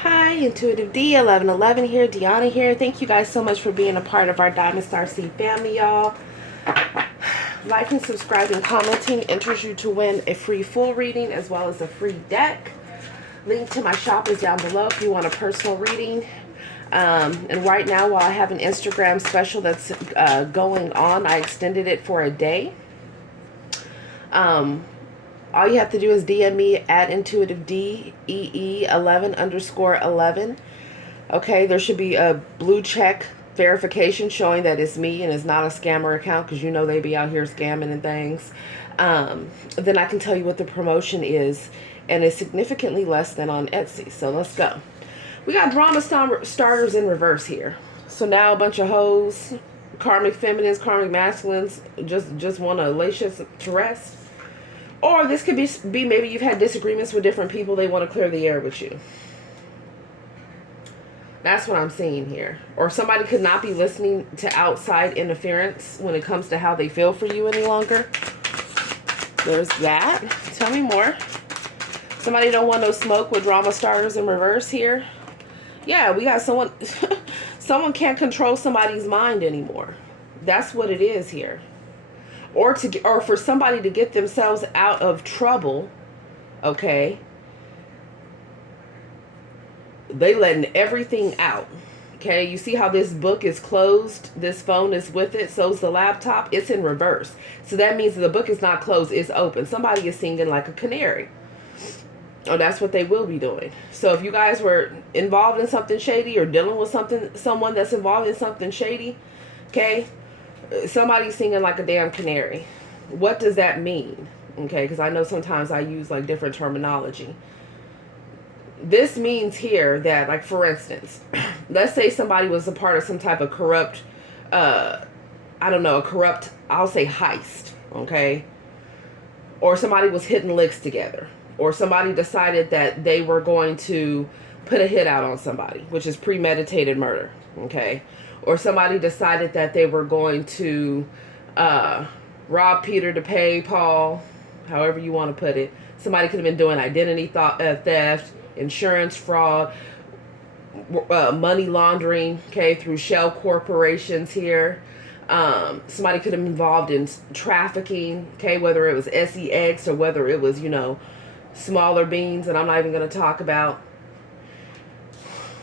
Hi, Intuitive D 1111 here, Dionna here. Thank you guys so much for being a part of our Diamond Star Seed family, y'all. Liking, subscribing, commenting enters you to win a free full reading as well as a free deck. Link to my shop is down below if you want a personal reading. And right now, while I have an Instagram special that's going on, I extended it for a day. All you have to do is DM me at intuitivedee11_11. Okay, there should be a blue check verification showing that it's me and it's not a scammer account, because you know they be out here scamming and things. Then I can tell you what the promotion is, and it's significantly less than on Etsy. So let's go. We got drama starters in reverse here. So now a bunch of hoes, karmic feminines, karmic masculines, just want to lay shit to rest. Or this could be maybe you've had disagreements with different people. They want to clear the air with you. That's what I'm seeing here. Or somebody could not be listening to outside interference when it comes to how they feel for you any longer. There's that. Tell me more. Somebody don't want no smoke with drama starters in reverse here. Yeah, we got someone. Someone can't control somebody's mind anymore. That's what it is here. Or for somebody to get themselves out of trouble, okay? They letting everything out, okay? You see how this book is closed? This phone is with it. So's the laptop. It's in reverse. So that means the book is not closed. It's open. Somebody is singing like a canary. Oh, that's what they will be doing. So if you guys were involved in something shady or dealing with someone that's involved in something shady, okay? Somebody's singing like a damn canary. What does that mean? Okay, because I know sometimes I use like different terminology. This means here that, like, for instance, let's say somebody was a part of some type of corrupt, I don't know, I'll say heist, okay? Or somebody was hitting licks together. Or somebody decided that they were going to put a hit out on somebody, which is premeditated murder, okay? Or somebody decided that they were going to rob Peter to pay Paul, however you want to put it. Somebody could have been doing identity theft, insurance fraud, money laundering, okay, through shell corporations here. Somebody could have been involved in trafficking, okay, whether it was sex or whether it was, smaller beans, and I'm not even going to talk about.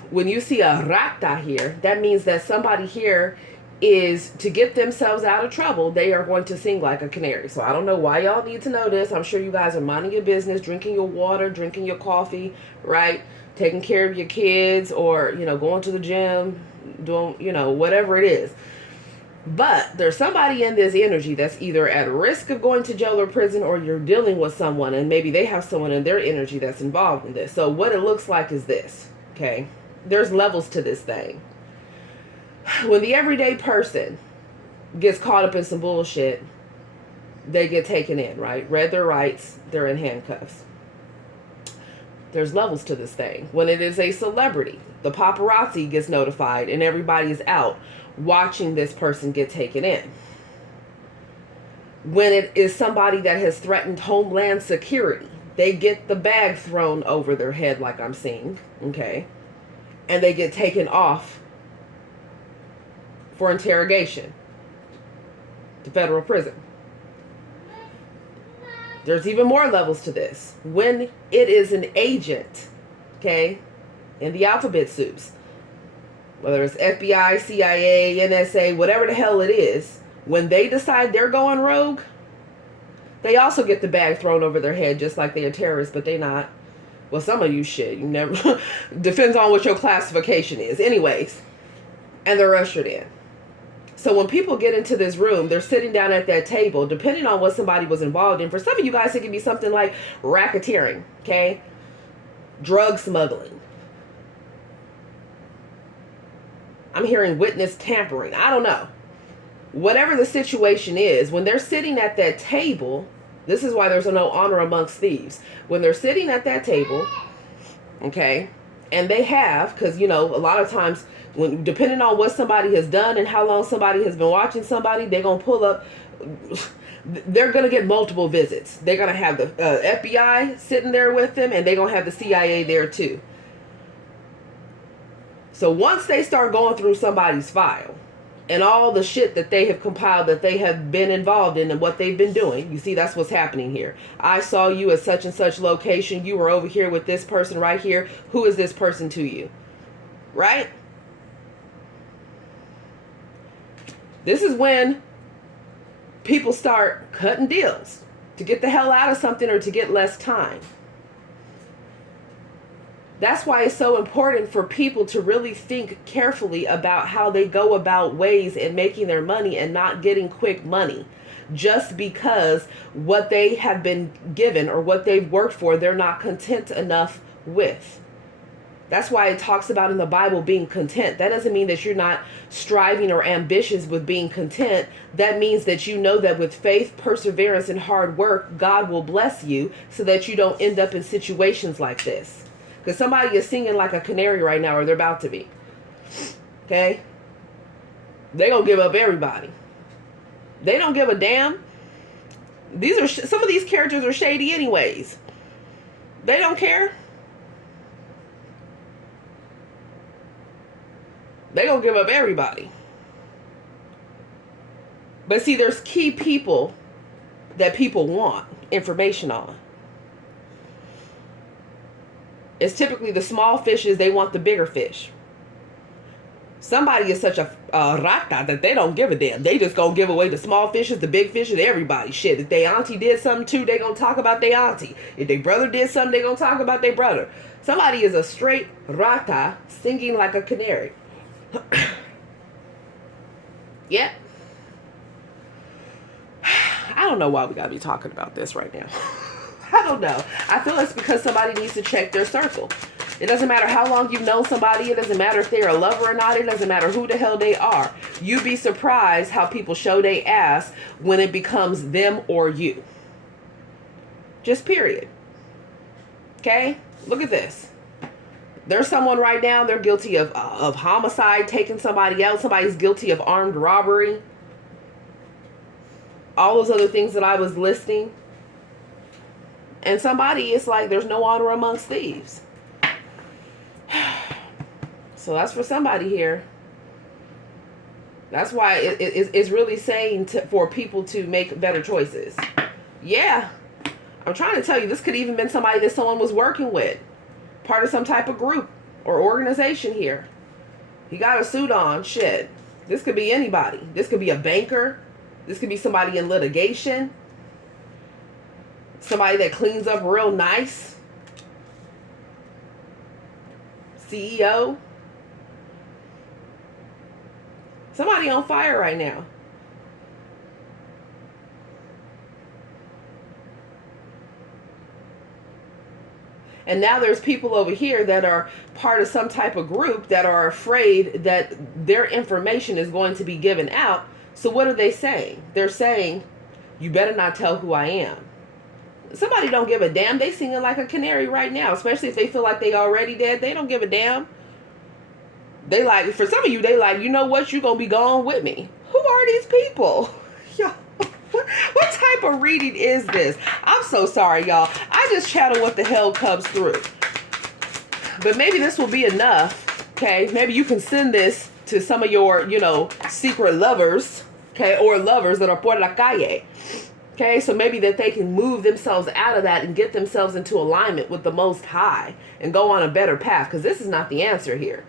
When you see a rata here, that means that somebody here is, to get themselves out of trouble, they are going to sing like a canary. So I don't know why y'all need to know this. I'm sure you guys are minding your business, drinking your water, drinking your coffee, right? Taking care of your kids, or, going to the gym, doing, whatever it is. But there's somebody in this energy that's either at risk of going to jail or prison, or you're dealing with someone and maybe they have someone in their energy that's involved in this. So what it looks like is this, okay? There's levels to this thing. When the everyday person gets caught up in some bullshit, they get taken in, right? Read their rights, they're in handcuffs. There's levels to this thing. When it is a celebrity, the paparazzi gets notified and everybody is out watching this person get taken in. When it is somebody that has threatened homeland security, they get the bag thrown over their head, like I'm seeing, okay? And they get taken off for interrogation to federal prison. There's even more levels to this. When it is an agent, okay, in the alphabet soups, whether it's FBI, CIA, NSA, whatever the hell it is, when they decide they're going rogue, they also get the bag thrown over their head, just like they're terrorists, but they not. Well, some of you shit. You never. Depends on what your classification is. Anyways, and they're ushered in. So when people get into this room, they're sitting down at that table, depending on what somebody was involved in. For some of you guys, it could be something like racketeering, okay? Drug smuggling. I'm hearing witness tampering. I don't know. Whatever the situation is, when they're sitting at that table, this is why there's no honor amongst thieves. When they're sitting at that table, okay, and they have, because, a lot of times, when depending on what somebody has done and how long somebody has been watching somebody, they're going to pull up, they're going to get multiple visits. They're going to have the FBI sitting there with them, and they're going to have the CIA there too. So once they start going through somebody's file and all the shit that they have compiled, that they have been involved in and what they've been doing, you see, that's what's happening here. I saw you at such and such location. You were over here with this person right here. Who is this person to you? Right? This is when people start cutting deals to get the hell out of something or to get less time. That's why it's so important for people to really think carefully about how they go about ways in making their money and not getting quick money just because what they have been given or what they've worked for, they're not content enough with. That's why it talks about in the Bible being content. That doesn't mean that you're not striving or ambitious with being content. That means that you know that with faith, perseverance, and hard work, God will bless you so that you don't end up in situations like this. Because somebody is singing like a canary right now, or they're about to be. Okay? They're going to give up everybody. They don't give a damn. These are some of these characters are shady anyways. They don't care. They're going to give up everybody. But see, there's key people that people want information on. It's typically the small fishes, they want the bigger fish. Somebody is such a rata that they don't give a damn. They just gonna give away the small fishes, the big fishes, everybody. Shit, if their auntie did something too, they gonna talk about their auntie. If their brother did something, they gonna talk about their brother. Somebody is a straight rata, singing like a canary. Yeah. I don't know why we gotta be talking about this right now. I don't know. I feel it's because somebody needs to check their circle. It doesn't matter how long you've known somebody. It doesn't matter if they're a lover or not. It doesn't matter who the hell they are. You'd be surprised how people show their ass when it becomes them or you. Just period. Okay? Look at this. There's someone right now, they're guilty of homicide, taking somebody out. Somebody's guilty of armed robbery. All those other things that I was listing. And somebody, it's like there's no honor amongst thieves. So that's for somebody here. That's why it's really saying for people to make better choices. Yeah. I'm trying to tell you, this could even been somebody that someone was working with. Part of some type of group or organization here. He got a suit on. Shit. This could be anybody. This could be a banker. This could be somebody in litigation. Somebody that cleans up real nice. CEO. Somebody on fire right now. And now there's people over here that are part of some type of group that are afraid that their information is going to be given out. So what are they saying? They're saying, you better not tell who I am. Somebody don't give a damn. They singing like a canary right now, especially if they feel like they already dead. They don't give a damn. They like, for some of you, they like, you know what? You're going to be gone with me. Who are these people? Yo, what type of reading is this? I'm so sorry, y'all. I just channel what the hell comes through. But maybe this will be enough, okay? Maybe you can send this to some of your, secret lovers, okay? Or lovers that are por la calle. Okay, so maybe that they can move themselves out of that and get themselves into alignment with the Most High and go on a better path, because this is not the answer here.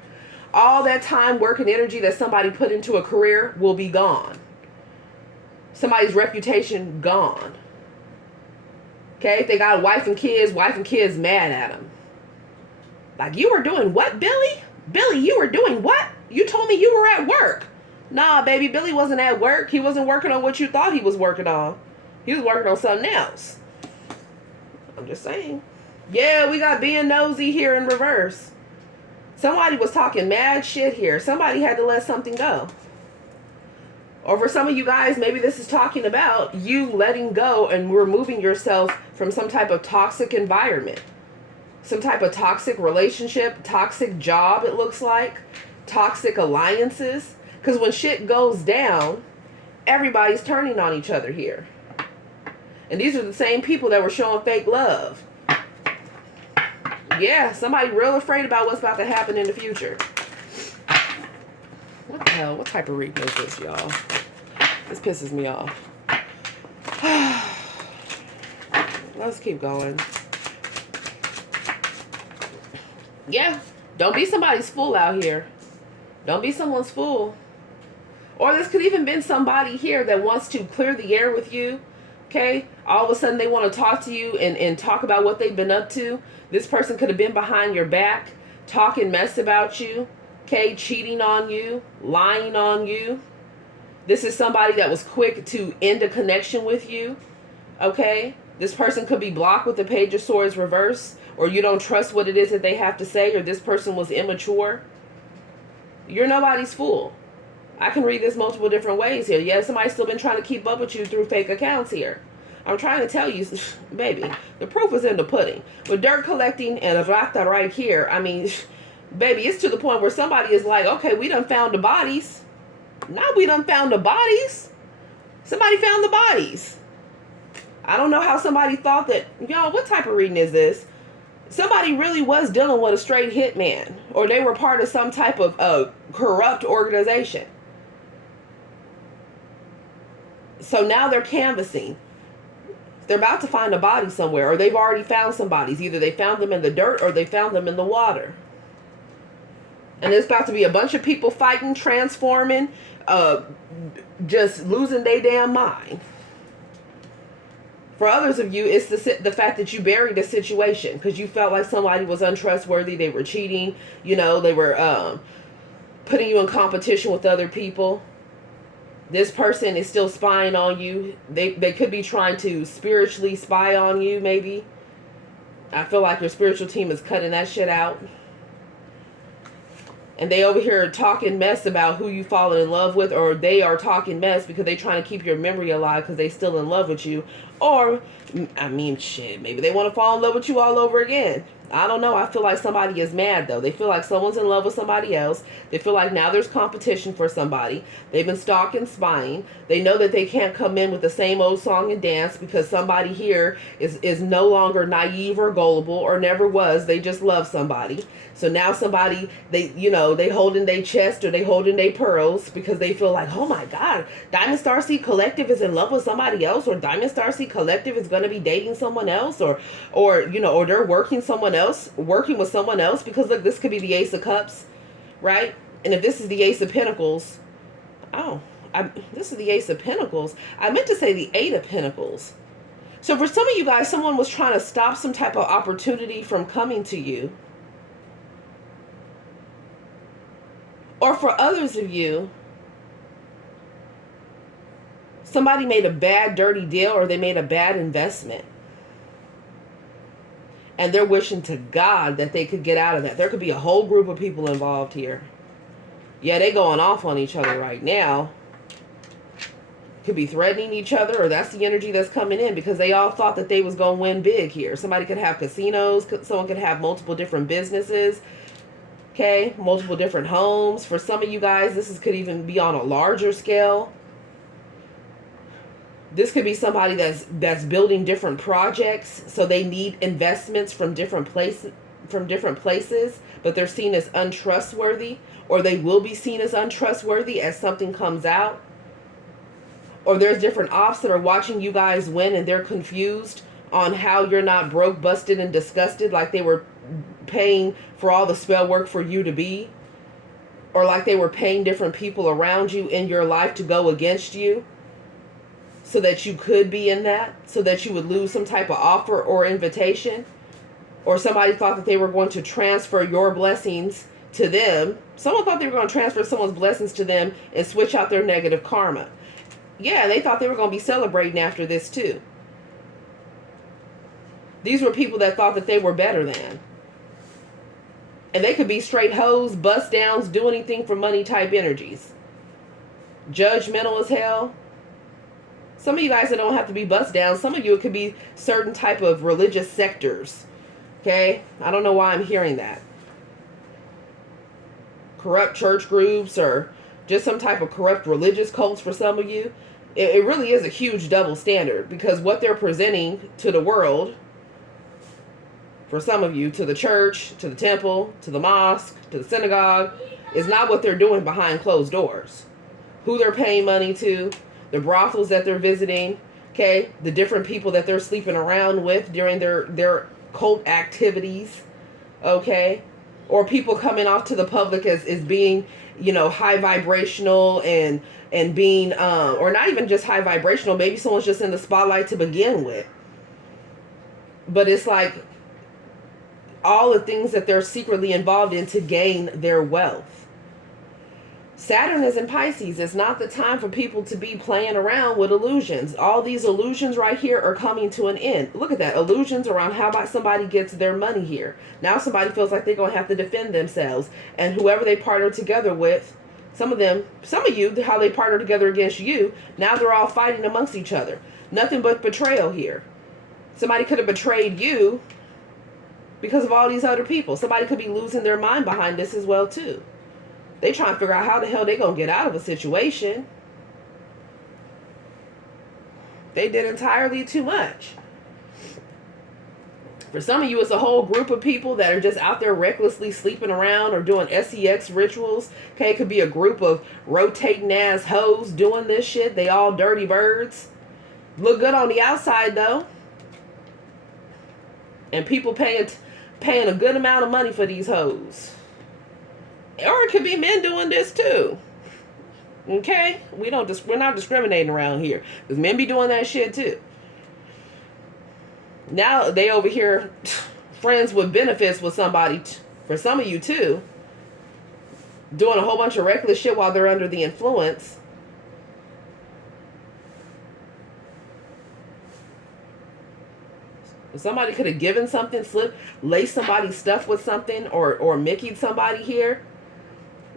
All that time, work, and energy that somebody put into a career will be gone. Somebody's reputation gone. Okay, if they got a wife and kids mad at them. Like, you were doing what, Billy? Billy, you were doing what? You told me you were at work. Nah, baby, Billy wasn't at work. He wasn't working on what you thought he was working on. He was working on something else. I'm just saying. Yeah, we got being nosy here in reverse. Somebody was talking mad shit here. Somebody had to let something go. Or for some of you guys, maybe this is talking about you letting go and removing yourself from some type of toxic environment. Some type of toxic relationship, toxic job, it looks like. Toxic alliances. Because when shit goes down, everybody's turning on each other here. And these are the same people that were showing fake love. Yeah, somebody real afraid about what's about to happen in the future. What the hell? What type of reading is this, y'all? This pisses me off. Let's keep going. Yeah. Don't be somebody's fool out here. Don't be someone's fool. Or this could even been somebody here that wants to clear the air with you. Okay? All of a sudden they want to talk to you and talk about what they've been up to. This person could have been behind your back, talking mess about you. Okay? Cheating on you, lying on you. This is somebody that was quick to end a connection with you. Okay? This person could be blocked with the Page of Swords reverse, or you don't trust what it is that they have to say, or this person was immature. You're nobody's fool. I can read this multiple different ways here. Yeah, somebody's still been trying to keep up with you through fake accounts here. I'm trying to tell you, baby, the proof is in the pudding. With dirt collecting and a rata right here, I mean, baby, it's to the point where somebody is like, okay, we done found the bodies. Now we done found the bodies. Somebody found the bodies. I don't know how somebody thought that, y'all, what type of reading is this? Somebody really was dealing with a straight hitman, or they were part of some type of corrupt organization. So now they're canvassing. They're about to find a body somewhere, or they've already found some bodies. Either they found them in the dirt or they found them in the water. And there's about to be a bunch of people fighting, transforming, just losing their damn mind. For others of you, it's the fact that you buried a situation because you felt like somebody was untrustworthy. They were cheating. You know, they were putting you in competition with other people. This person is still spying on you. They could be trying to spiritually spy on you, maybe. I feel like your spiritual team is cutting that shit out. And they over here talking mess about who you fallen in love with, or they are talking mess because they trying to keep your memory alive because they still in love with you. Or, I mean, shit, maybe they want to fall in love with you all over again. I don't know. I feel like somebody is mad, though. They feel like someone's in love with somebody else. They feel like now there's competition for somebody. They've been stalking, spying. They know that they can't come in with the same old song and dance because somebody here is no longer naive or gullible or never was. They just love somebody. So now somebody, they holding their chest or they holding their pearls because they feel like, oh my God, Diamond Star Sea Collective is in love with somebody else, or Diamond Star Sea Collective is going to be dating someone else, or they're working with someone else, because look, this could be the Ace of Cups, right? And if this is the Ace of Pentacles, this is the Ace of Pentacles. I meant to say the Eight of Pentacles. So for some of you guys, someone was trying to stop some type of opportunity from coming to you. Or for others of you, somebody made a bad, dirty deal, or they made a bad investment. And they're wishing to God that they could get out of that. There could be a whole group of people involved here. Yeah, they going off on each other right now. Could be threatening each other, or that's the energy that's coming in because they all thought that they was going to win big here. Somebody could have casinos. Someone could have multiple different businesses. Okay, multiple different homes. For some of you guys, could even be on a larger scale. This could be somebody that's building different projects, so they need investments from different places, but they're seen as untrustworthy, or they will be seen as untrustworthy as something comes out. Or there's different ops that are watching you guys win, and they're confused on how you're not broke, busted, and disgusted, like they were paying for all the spell work for you to be, or like they were paying different people around you in your life to go against you so that you could be in that, so that you would lose some type of offer or invitation. Or somebody thought that they were going to transfer your blessings to them. Someone thought they were going to transfer someone's blessings to them and switch out their negative karma. Yeah, they thought they were going to be celebrating after this too. These were people that thought that they were better than. And they could be straight hoes, bust downs, do anything for money type energies. Judgmental as hell. Some of you guys, that don't have to be bust downs. Some of you, it could be certain type of religious sectors. Okay? I don't know why I'm hearing that. Corrupt church groups, or just some type of corrupt religious cults for some of you. It really is a huge double standard, because what they're presenting to the world, for some of you, to the church, to the temple, to the mosque, to the synagogue, It's not what they're doing behind closed doors. Who they're paying money to, the brothels that they're visiting, okay, the different people that they're sleeping around with during their cult activities, okay, or people coming off to the public as being, you know, high vibrational and being or not even just high vibrational, maybe someone's just in the spotlight to begin with, but it's like all the things that they're secretly involved in to gain their wealth. Saturn is in Pisces. It's not the time for people to be playing around with illusions. All these illusions right here are coming to an end. Look at that. Illusions around how about somebody gets their money here. Now somebody feels like they're going to have to defend themselves. And whoever they partner together with, some of you, how they partner together against you, now they're all fighting amongst each other. Nothing but betrayal here. Somebody could have betrayed you because of all these other people. Somebody could be losing their mind behind this as well too. They trying to figure out how the hell they gonna get out of a situation. They did entirely too much. For some of you, it's a whole group of people that are just out there recklessly sleeping around or doing sex rituals. Okay, it could be a group of rotating ass hoes doing this shit. They all dirty birds. Look good on the outside though. And people paying a good amount of money for these hoes. Or it could be men doing this too. Okay? We're not discriminating around here. Because men be doing that shit too. Now they over here friends with benefits with somebody, for some of you too. Doing a whole bunch of reckless shit while they're under the influence. Somebody could have given something, laced somebody's stuff with something, or Mickey'd somebody here.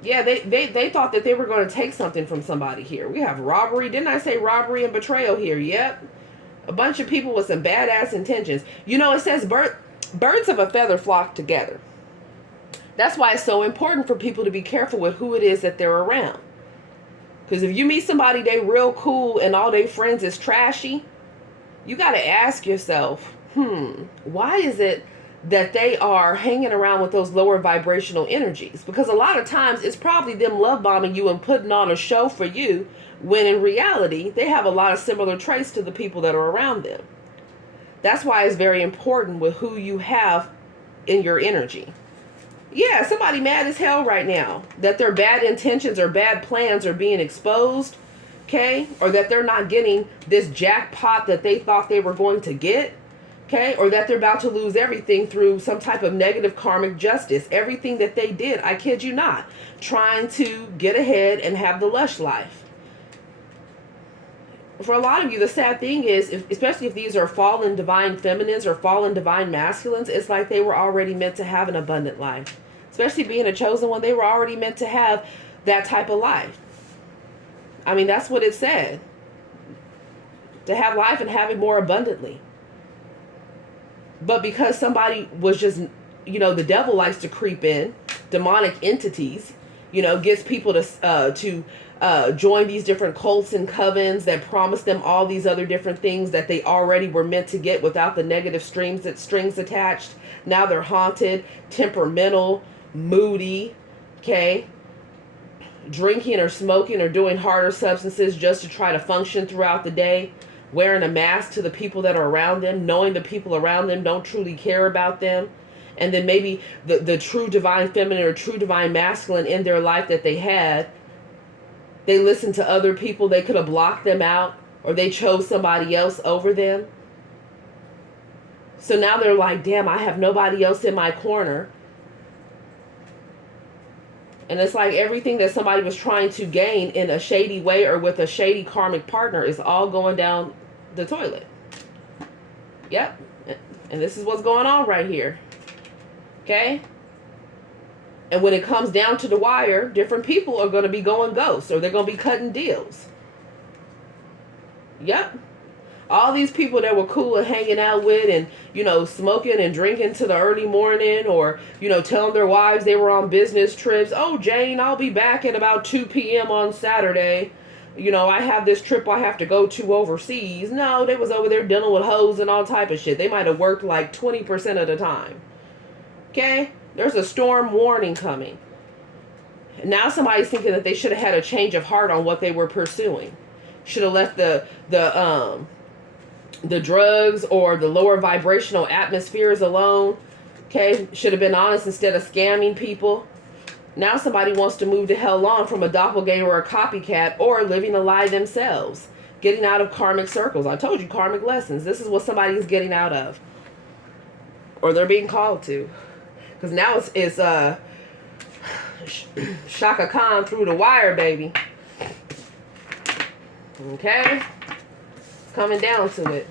Yeah, they thought that they were going to take something from somebody here. We have robbery. Didn't I say robbery and betrayal here? Yep. A bunch of people with some badass intentions. You know, it says birds of a feather flock together. That's why it's so important for people to be careful with who it is that they're around. Because if you meet somebody, they real cool and all they friends is trashy, you got to ask yourself, why is it that they are hanging around with those lower vibrational energies? Because a lot of times it's probably them love bombing you and putting on a show for you, when in reality they have a lot of similar traits to the people that are around them. That's why it's very important with who you have in your energy. Yeah, somebody mad as hell right now that their bad intentions or bad plans are being exposed, okay, or that they're not getting this jackpot that they thought they were going to get. Okay, or that they're about to lose everything through some type of negative karmic justice. Everything that they did, I kid you not, trying to get ahead and have the lush life. For a lot of you, the sad thing is, especially if these are fallen divine feminines or fallen divine masculines, it's like they were already meant to have an abundant life. Especially being a chosen one, they were already meant to have that type of life. I mean, that's what it said. To have life and have it more abundantly. But because somebody was just, you know, the devil likes to creep in, demonic entities, you know, gets people to join these different cults and covens that promise them all these other different things that they already were meant to get without the negative strings attached. Now they're haunted, temperamental, moody, okay, drinking or smoking or doing harder substances just to try to function throughout the day. Wearing a mask to the people that are around them, knowing the people around them don't truly care about them. And then maybe the true divine feminine or true divine masculine in their life that they had, they listened to other people. They could have blocked them out, or they chose somebody else over them. So now they're like, damn, I have nobody else in my corner. And it's like everything that somebody was trying to gain in a shady way or with a shady karmic partner is all going down the toilet. Yep. And this is what's going on right here. Okay? And when it comes down to the wire, different people are going to be going ghost, or they're going to be cutting deals. Yep. All these people that were cool and hanging out with and, you know, smoking and drinking to the early morning, or, you know, telling their wives they were on business trips. Oh, Jane, I'll be back at about 2 p.m. on Saturday. You know, I have this trip I have to go to overseas. No, they was over there dealing with hoes and all type of shit. They might have worked like 20% of the time. Okay? There's a storm warning coming. Now somebody's thinking that they should have had a change of heart on what they were pursuing. Should have left the drugs or the lower vibrational atmospheres alone. Okay, should have been honest instead of scamming people. Now somebody wants to move the hell on from a doppelganger or a copycat, or living a lie themselves. Getting out of karmic circles. I told you, karmic lessons. This is what somebody is getting out of. Or they're being called to. Because now it's Shaka Khan through the wire, baby. Okay? It's coming down to it.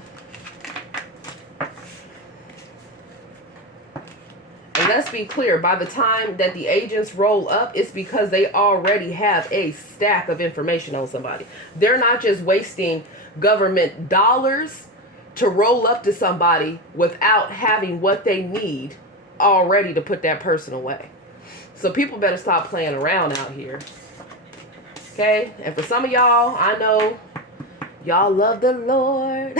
And let's be clear, by the time that the agents roll up, it's because they already have a stack of information on somebody. They're not just wasting government dollars to roll up to somebody without having what they need already to put that person away. So people better stop playing around out here. Okay? And for some of y'all, I know y'all love the Lord.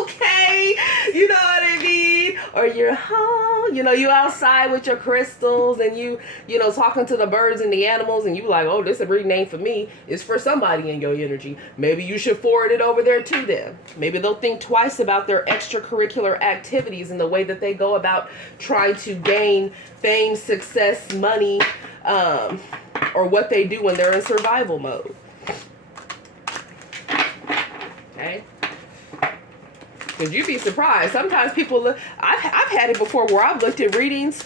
Okay, you know what I mean? Or you're home, you know, you outside with your crystals and you know, talking to the birds and the animals, and you like, oh, this is a reading name for me. It's for somebody in your energy. Maybe you should forward it over there to them. Maybe they'll think twice about their extracurricular activities and the way that they go about trying to gain fame, success, money, or what they do when they're in survival mode. Okay? Because you'd be surprised. Sometimes people look, I've had it before where I've looked at readings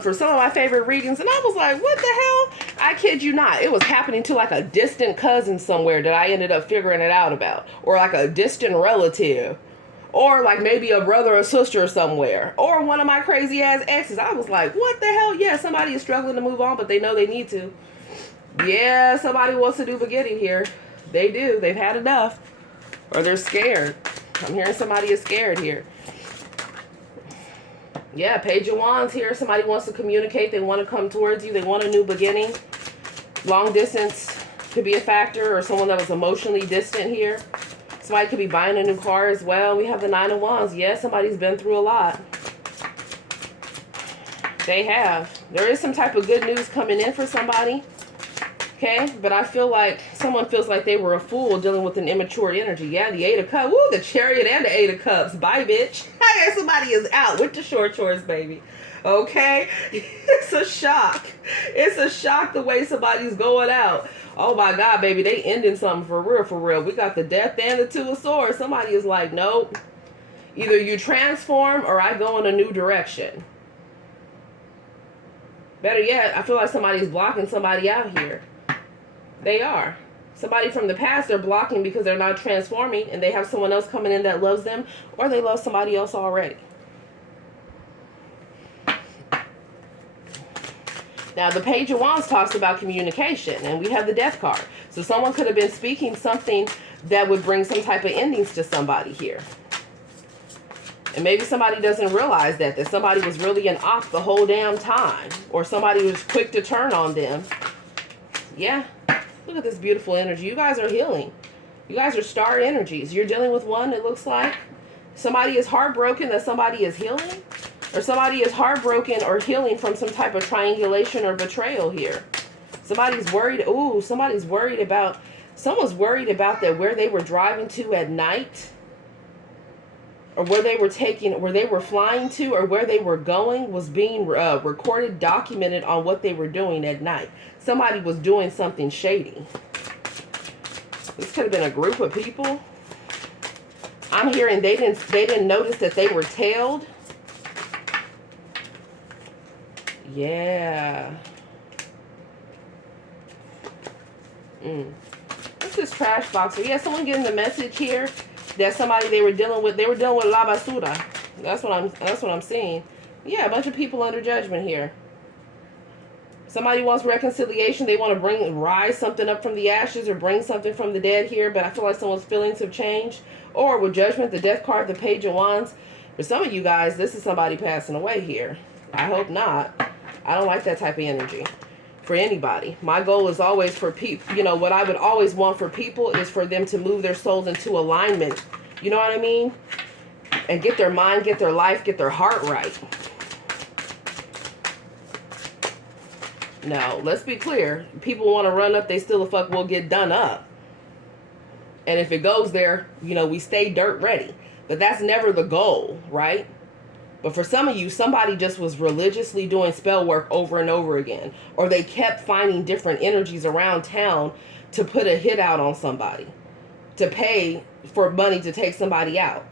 for some of my favorite readings, and I was like, what the hell? I kid you not. It was happening to like a distant cousin somewhere that I ended up figuring it out about. Or like a distant relative. Or like maybe a brother or sister somewhere. Or one of my crazy ass exes. I was like, what the hell? Yeah, somebody is struggling to move on, but they know they need to. Yeah, somebody wants to do forgetting here. They do. They've had enough. Or they're scared. I'm hearing somebody is scared here. Yeah, Page of Wands here. Somebody wants to communicate. They want to come towards you. They want a new beginning. Long distance could be a factor, or someone that was emotionally distant here. Somebody could be buying a new car as well. We have the Nine of Wands. Yeah, somebody's been through a lot. They have. There is some type of good news coming in for somebody. Okay, but I feel like someone feels like they were a fool dealing with an immature energy. Yeah, the Eight of Cups. Woo, the Chariot and the Eight of Cups. Bye, bitch. Hey, somebody is out with the short shorts, baby. Okay? It's a shock. It's a shock the way somebody's going out. Oh, my God, baby. They ending something for real, for real. We got the Death and the Two of Swords. Somebody is like, nope. Either you transform or I go in a new direction. Better yet, I feel like somebody's blocking somebody out here. They are. Somebody from the past they're blocking because they're not transforming, and they have someone else coming in that loves them, or they love somebody else already. Now, the Page of Wands talks about communication, and we have the Death card. So someone could have been speaking something that would bring some type of endings to somebody here. And maybe somebody doesn't realize that somebody was really an op the whole damn time, or somebody was quick to turn on them. Yeah. Look at this beautiful energy. You guys are healing. You guys are star energies. You're dealing with one, it looks like. Somebody is heartbroken that somebody is healing. Or somebody is heartbroken or healing from some type of triangulation or betrayal here. Somebody's worried. Ooh, somebody's worried about. Someone's worried about that where they were driving to at night. Or where they were taking, where they were flying to, or where they were going was being recorded, documented on what they were doing at night. Somebody was doing something shady. This could have been a group of people. I'm hearing they didn't notice that they were tailed. Yeah. What's this trash box? Yeah, someone getting the message here that somebody they were dealing with la basura. That's what I'm seeing. Yeah, a bunch of people under judgment here. Somebody wants reconciliation. They want to rise something up from the ashes or bring something from the dead here, but I feel like someone's feelings have changed. Or with judgment, the Death card, the Page of Wands. For some of you guys, this is somebody passing away here. I hope not. I don't like that type of energy for anybody. My goal is always for people, you know, what I would always want for people is for them to move their souls into alignment. You know what I mean? And get their mind, get their life, get their heart right. Now, let's be clear. People want to run up, they still a fuck will get done up. And if it goes there, you know, we stay dirt ready. But that's never the goal, right? But for some of you, somebody just was religiously doing spell work over and over again. Or they kept finding different energies around town to put a hit out on somebody. To pay for money to take somebody out.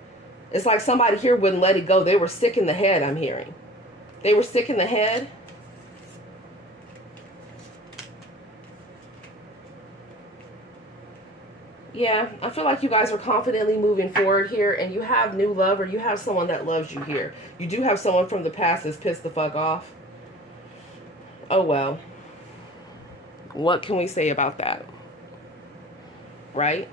It's like somebody here wouldn't let it go. They were sick in the head, I'm hearing. They were sick in the head. Yeah, I feel like you guys are confidently moving forward here, and you have new love, or you have someone that loves you here. You do have someone from the past that's pissed the fuck off. Oh well. What can we say about that? Right?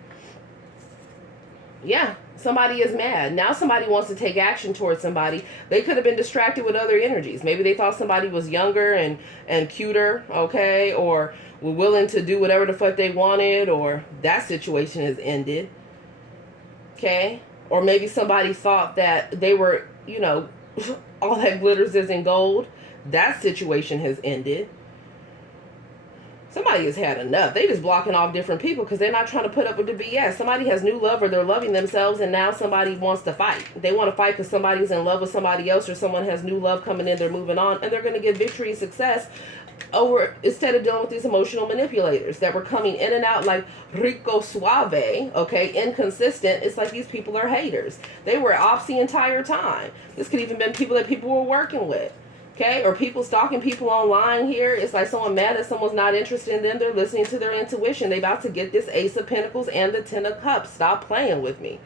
Yeah, somebody is mad. Now somebody wants to take action towards somebody. They could have been distracted with other energies. Maybe they thought somebody was younger and cuter, okay? Or were willing to do whatever the fuck they wanted, or that situation has ended. Okay? Or maybe somebody thought that they were, you know, all that glitters isn't gold. That situation has ended. Somebody has had enough. They just blocking off different people because they're not trying to put up with the BS. Somebody has new love, or they're loving themselves, and now somebody wants to fight. They want to fight because somebody's in love with somebody else, or someone has new love coming in, they're moving on, and they're going to get victory and success over, instead of dealing with these emotional manipulators that were coming in and out like rico suave, okay, inconsistent. It's like these people are haters. They were ops the entire time. This could even been people that people were working with. Okay, or people stalking people online here. It's like someone mad that someone's not interested in them. They're listening to their intuition. They about to get this Ace of Pentacles and the Ten of Cups. Stop playing with me.